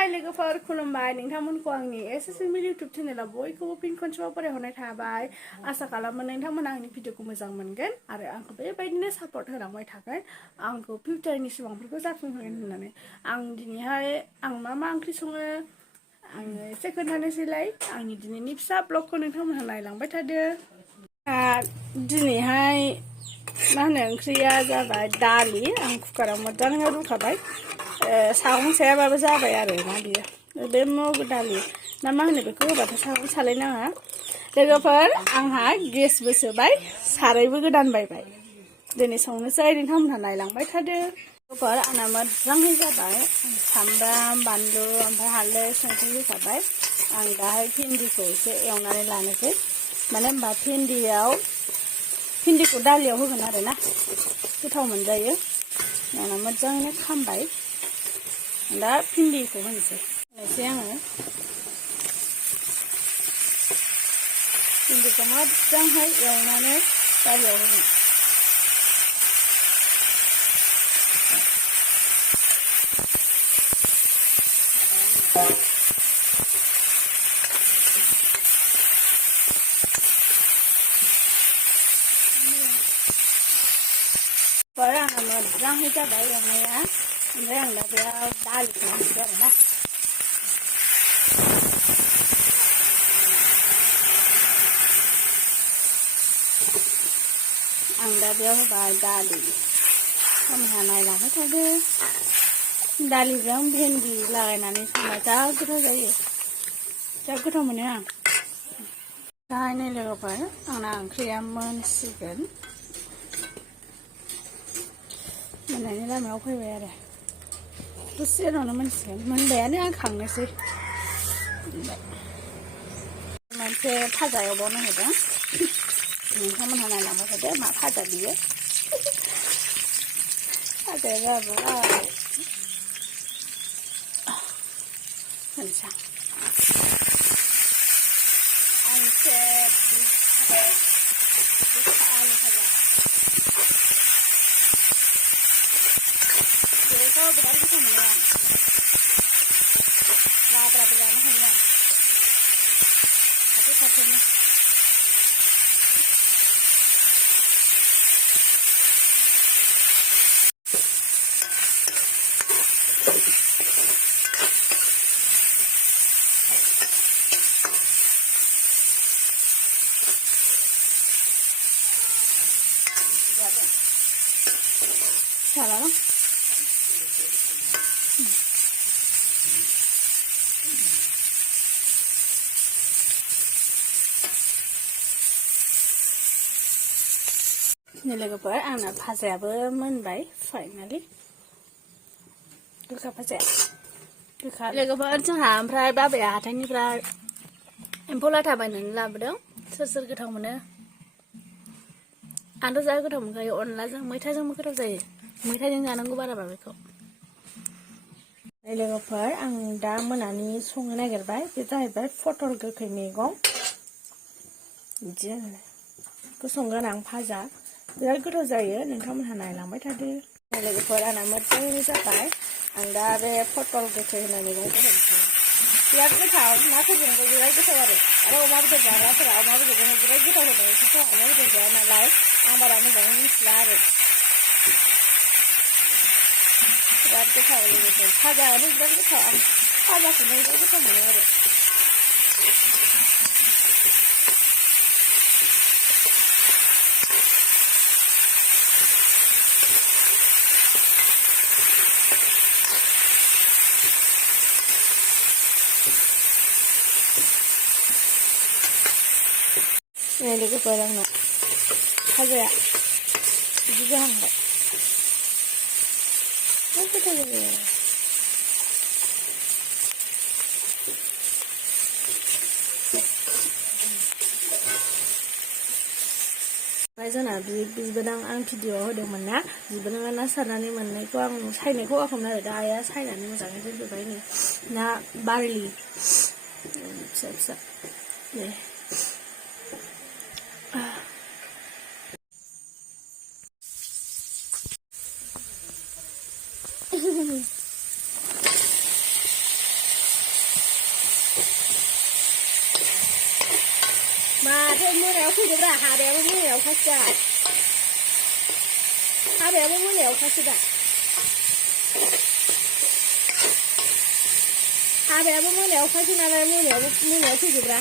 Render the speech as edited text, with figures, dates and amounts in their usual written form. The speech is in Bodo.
Hai लोगोफोर खुलुमबाय नोंथांमोनखौ आंनि Ssfamily YouTube चेनेलाव बयखौबो फिन खनसेबाव बरायहरनाय थाबाय आसा खालामो नोंथांमोना आंनि भिडिअखौ मोजां मोनगोन आरो आंखौ बेबायदिनो सापर्ट होलांबाय थागोन आंखौ फिउचारनि सिमांफोरखौ जाफुंहोगोन होननानै आं दिनैहाय आं मा ओंख्रि सङो आङो एसे खोन्थानोसैलाय आंनि दिनैनि फिसा ब्लगखौ नोंथांमोनहा नायलांबाय थादो दिनैहाय मा होनो ओंख्रिया जाबाय दालि आं कुकाराव मोजाङै रुखाबाय सागं सायाबाबो जाबाय आरो ना बियो बे मुग दालि ना मा होनो बेखौ होबाथाय सागं सालायनाङा लोगोफोर आंहा गेसबो सोबाय सारायबो गोदान बायबाय दिनै संनोसै नोंथांमोनहा नायलांबाय थादो लोगोफोर आंना मोजाङै जाबाय सामब्राम बानलु ओमफ्राय हालदै संख्रि होखाबाय आं दाहाय भिन्दिखौ एसे एवनानै लानोसै मानो होनबा भिन्दिखौ दालियाव होगोन आरो ना गोथाव मोनजायो आंना मोजाङैनो खामबाय दा भिन्दिखौ होनोसै आङो भिन्दिखौ मोजांहाय एवनानै दालियाव होगोन आंना मोजाङै जाबाय एवनाया ओमफ्राय आं दा बेयाव दालिखौ होनोसै आरो ना आं दा बेयाव होबाय दालि आंहा नायलांबाय थादो दालिजों भेन्डि लागायनानै संबा जा गोथाव जायो जा गोथाव मोनो आं दाहाय नै लोगोफोर आंना ओंख्रिया मोनसिगोन मोननायनि लामायाव फैबाय आरो दसे उनावनो मोनसिगोन मोनबायानो आं खांनोसै मोनसे भाजा एवबावनो होदों नोंथांमोनहा नायलांबाय थादो मा भाजा बियो भाजाया जाबाय होनसै आं एसे आलु भाजा बेखौ बिराद गोथाव मोनो आं लाब्राबो जानो हायो आं खाथो salah no ini लोगोफोर आंना भाजायाबो मोनबाय फाइनालि गोखा भाजाया गोखा लोगोफोर जोंहा ओमफ्राय बाबाया हाथायनिफ्राय एम्फौ लाथा बायनानै लाबोदों सोर गोथाव मोनो आंथ' जा गोथाव मोनखायो अनलाजों मैथाजोंबो गोथाव जायो मैथाजों जानांगौ बाराबा बेखौ लोगोफोर आं दा मोनानि संनो नागिरबाय बे जाहैबाय पटल गोखै मैगं बिदि आरो बेखौ संगोन आं भाजा बिराद गोथाव जायो नोंथांमोनहा नायलांबाय थादो लोगोफोर आंना मोजाङै जाबाय आं दा बे पटल गोखै होनाय मैगंखौ होनोसै बिराद गोथाव नाफोरजोंबो बिराद गोथाव आरो अमा बेदर जाग्राफोरा अमा बेदरजों बिराद गोथाव होनो एसेथ' अमा बेदर जाया नालाय आं बारा मोजाङै मिथिला आरो बिराद गोथाव लोगोफोर भाजायानो बिराद गोथाव आं भाजाखौनो बिराद गोथाव मोनो आरो ini लोगोफोर आंना भाजाया बिदि जाहांबाय गोथाव जायो ओमफ्राय जोंना बिबोनां आं भिडिअआव होदोंमोन ना बिबोनाङा ना सारनानै मोननायखौ आं सायनायखौ होआखैमोन आरो दा आइया सायनानै मोजाङै दोनजोबबाय नै ना बारलि फिसा फिसा नै माथो मोनायाव फैदोब्रा हाबायाबो मोनायावखासो दा हाबायाबो मोनायावखासो दा हाबायाबो मोनायावखासो नालाय मोनायाव फैदोब्रा